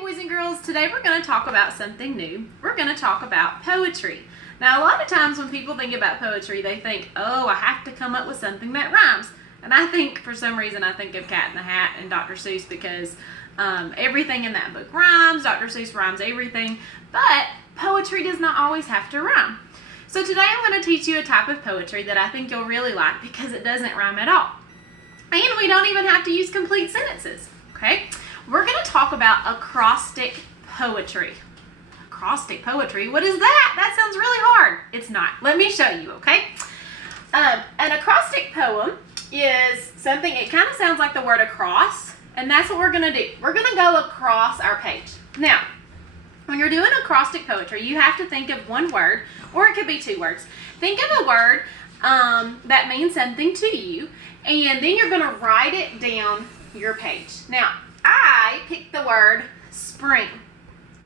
boys and girls, today we're going to talk about something new. We're going to talk about poetry. Now, a lot of times when people think about poetry, they think, oh, I have to come up with something that rhymes. And I think, for some reason, I think of Cat in the Hat and Dr. Seuss because everything in that book rhymes. Dr. Seuss rhymes everything, but poetry does not always have to rhyme. So today I'm going to teach you a type of poetry that I think you'll really like because it doesn't rhyme at all. And we don't even have to use complete sentences, okay? We're going to talk about acrostic poetry. Acrostic poetry? What is that? That sounds really hard. It's not. Let me show you, okay? An acrostic poem is something, it kind of sounds like the word across, and that's what we're going to do. We're going to go across our page. Now, when you're doing acrostic poetry, you have to think of one word, or it could be two words. Think of a word that means something to you, and then you're going to write it down your page. Now, I picked the word spring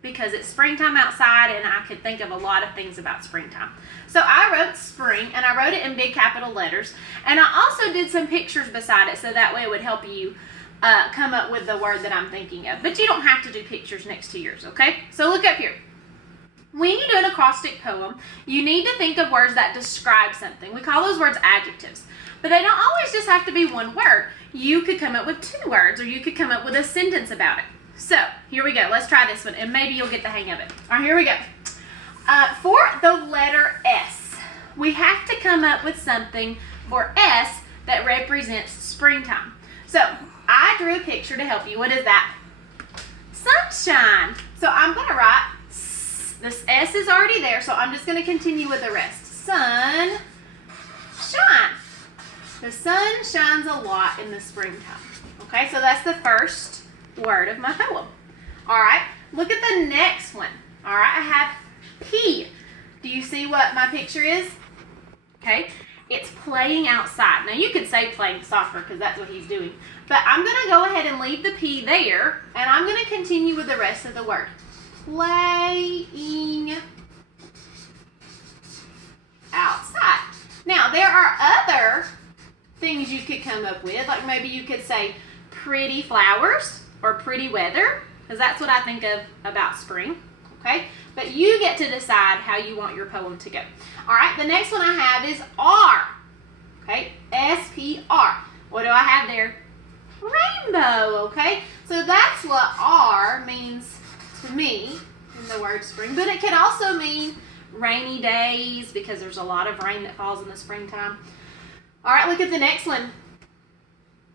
because it's springtime outside and I could think of a lot of things about springtime. So I wrote spring and I wrote it in big capital letters, and I also did some pictures beside it so that way it would help you come up with the word that I'm thinking of. But you don't have to do pictures next to yours, okay? So look up here. When you do an acrostic poem, you need to think of words that describe something. We call those words adjectives. But they don't always just have to be one word. You could come up with two words, or you could come up with a sentence about it. So, here we go. Let's try this one, and maybe you'll get the hang of it. All right, here we go. For the letter S, we have to come up with something for S that represents springtime. So, I drew a picture to help you. What is that? Sunshine. So, I'm going to write, this S is already there, so I'm just going to continue with the rest. Sunshine. The sun shines a lot in the springtime. Okay, so that's the first word of my poem. All right, look at the next one. All right, I have P. Do you see what my picture is? Okay, it's playing outside. Now, you could say playing soccer because that's what he's doing. But I'm going to go ahead and leave the P there, and I'm going to continue with the rest of the word. Playing outside. Now, there are other things you could come up with, like maybe you could say pretty flowers or pretty weather, because that's what I think of about spring, okay? But you get to decide how you want your poem to go. All right, the next one I have is R, okay? S-P-R. What do I have there? Rainbow, okay? So that's what R means to me in the word spring, but it could also mean rainy days because there's a lot of rain that falls in the springtime. All right, look at the next one.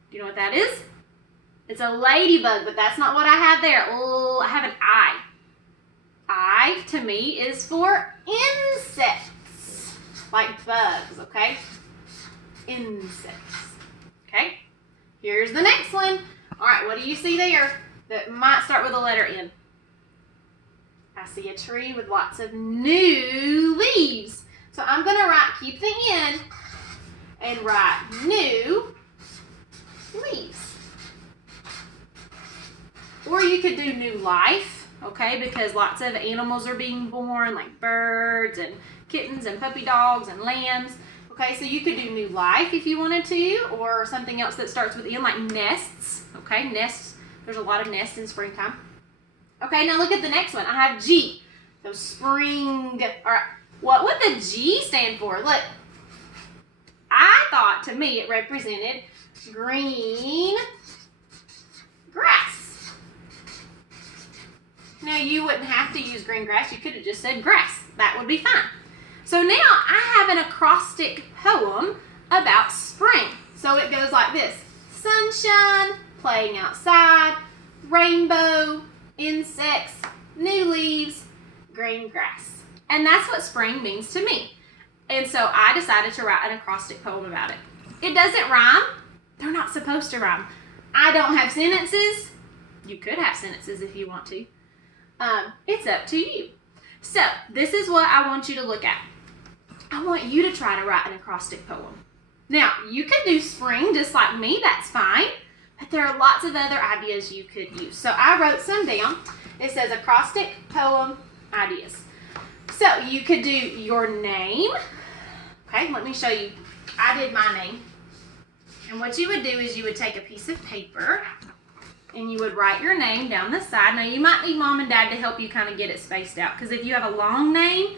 Do you know what that is? It's a ladybug, but that's not what I have there. Oh, I have an I. I, to me, is for insects, like bugs, okay? Insects, okay? Here's the next one. All right, what do you see there that might start with the letter N? I see a tree with lots of new leaves. So I'm going to write, keep the N, and write new leaves. Or you could do new life, okay, because lots of animals are being born, like birds and kittens and puppy dogs and lambs. Okay, so you could do new life if you wanted to, or something else that starts with N, like nests. Okay, nests. There's a lot of nests in springtime. Okay, now look at the next one. I have G. So spring. All right, what would the G stand for? Look. I thought, to me, it represented green grass. Now, you wouldn't have to use green grass. You could have just said grass. That would be fine. So now I have an acrostic poem about spring. So it goes like this. Sunshine, playing outside, rainbow, insects, new leaves, green grass. And that's what spring means to me. And so I decided to write an acrostic poem about it. It doesn't rhyme. They're not supposed to rhyme. I don't have sentences. You could have sentences if you want to. It's up to you. So this is what I want you to look at. I want you to try to write an acrostic poem. Now, you could do spring just like me. That's fine. But there are lots of other ideas you could use. So I wrote some down. It says acrostic poem ideas. So you could do your name. Okay, let me show you. I did my name. And what you would do is you would take a piece of paper and you would write your name down the side. Now you might need mom and dad to help you kind of get it spaced out, because if you have a long name,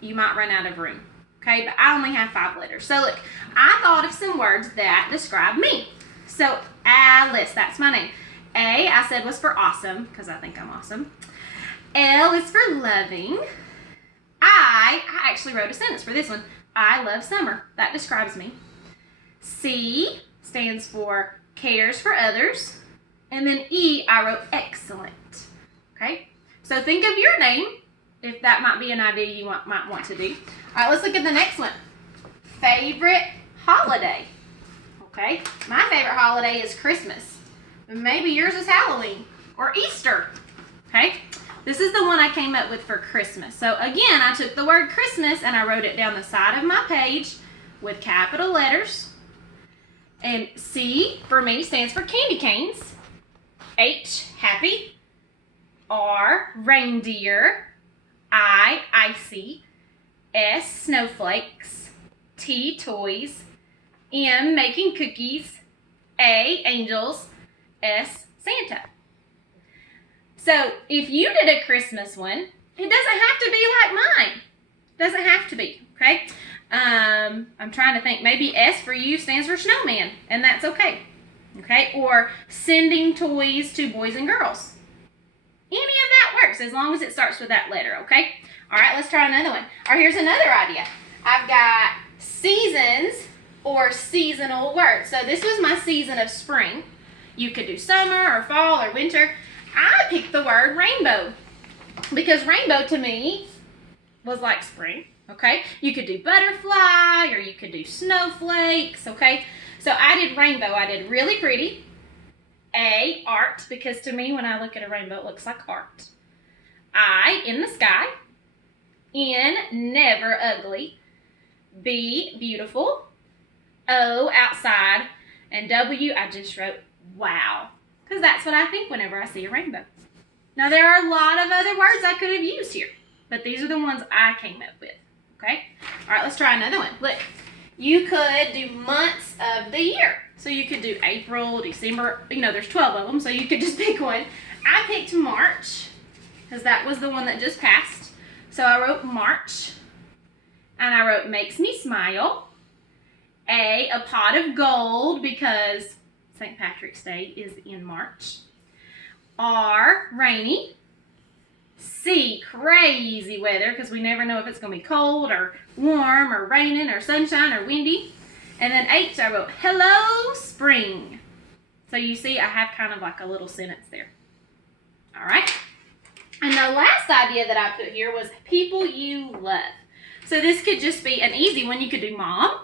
you might run out of room. Okay, but I only have 5 letters. So look, I thought of some words that describe me. So Alice, that's my name. A, I said, was for awesome, because I think I'm awesome. L is for loving. I actually wrote a sentence for this one. I love summer. That describes me. C stands for cares for others. And then E, I wrote excellent. Okay, so think of your name, if that might be an idea you might want to do. All right, let's look at the next one. Favorite holiday. Okay, my favorite holiday is Christmas. Maybe yours is Halloween or Easter. Okay, this is the one I came up with for Christmas. So again, I took the word Christmas and I wrote it down the side of my page with capital letters. And C for me stands for candy canes. H, happy. R, reindeer. I, icy. S, snowflakes. T, toys. M, making cookies. A, angels. S, Santa. So if you did a Christmas one, it doesn't have to be like mine. Doesn't have to be, okay? I'm trying to think. Maybe S for you stands for snowman, and that's okay. Okay? Or sending toys to boys and girls. Any of that works as long as it starts with that letter, okay? All right, let's try another one. All right, here's another idea. I've got seasons or seasonal words. So this was my season of spring. You could do summer or fall or winter. I picked the word rainbow because rainbow to me was like spring, okay? You could do butterfly or you could do snowflakes, okay? So I did rainbow. I did really pretty. A, art, because to me when I look at a rainbow it looks like art. I, in the sky. N, never ugly. B, beautiful. O, outside. And W, I just wrote wow, because that's what I think whenever I see a rainbow. Now there are a lot of other words I could have used here, but these are the ones I came up with, okay? All right, let's try another one. Look, you could do months of the year. So you could do April, December, you know, there's 12 of them, so you could just pick one. I picked March, because that was the one that just passed. So I wrote March, and I wrote makes me smile. A pot of gold, because St. Patrick's Day is in March. R, rainy. C, crazy weather, because we never know if it's going to be cold or warm or raining or sunshine or windy. And then H, I wrote hello, spring. So you see I have kind of like a little sentence there. All right. And the last idea that I put here was people you love. So this could just be an easy one. You could do mom.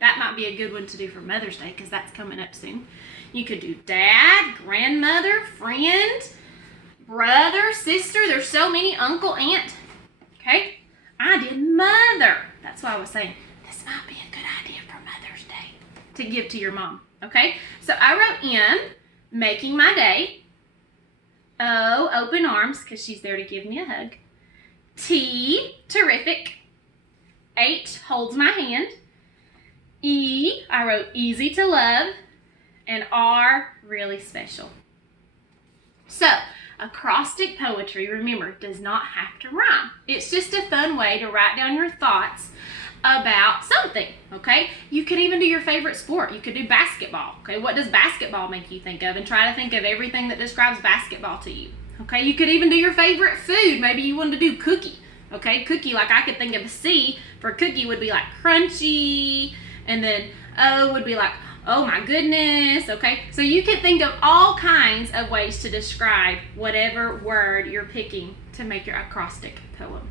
That might be a good one to do for Mother's Day because that's coming up soon. You could do dad, grandmother, friend, brother, sister. There's so many, uncle, aunt. Okay? I did mother. That's why I was saying this might be a good idea for Mother's Day to give to your mom. Okay? So I wrote M, making my day. O, open arms, because she's there to give me a hug. T, terrific. H, holds my hand. E, I wrote easy to love. And R, really special. So, acrostic poetry, remember, does not have to rhyme. It's just a fun way to write down your thoughts about something, okay? You could even do your favorite sport. You could do basketball, okay? What does basketball make you think of? And try to think of everything that describes basketball to you, okay? You could even do your favorite food. Maybe you wanted to do cookie, okay? Cookie, like I could think of C for cookie would be like crunchy, and then O would be like, oh my goodness, okay? So you could think of all kinds of ways to describe whatever word you're picking to make your acrostic poem,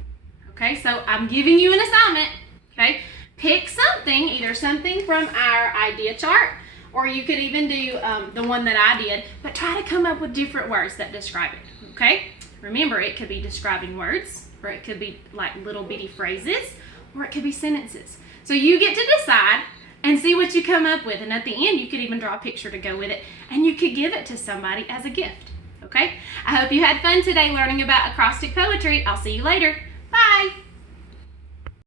okay? So I'm giving you an assignment, okay? Pick something, either something from our idea chart, or you could even do the one that I did, but try to come up with different words that describe it, okay? Remember, it could be describing words, or it could be like little bitty phrases, or it could be sentences. So you get to decide and see what you come up with. And at the end, you could even draw a picture to go with it, and you could give it to somebody as a gift, okay? I hope you had fun today learning about acrostic poetry. I'll see you later. Bye.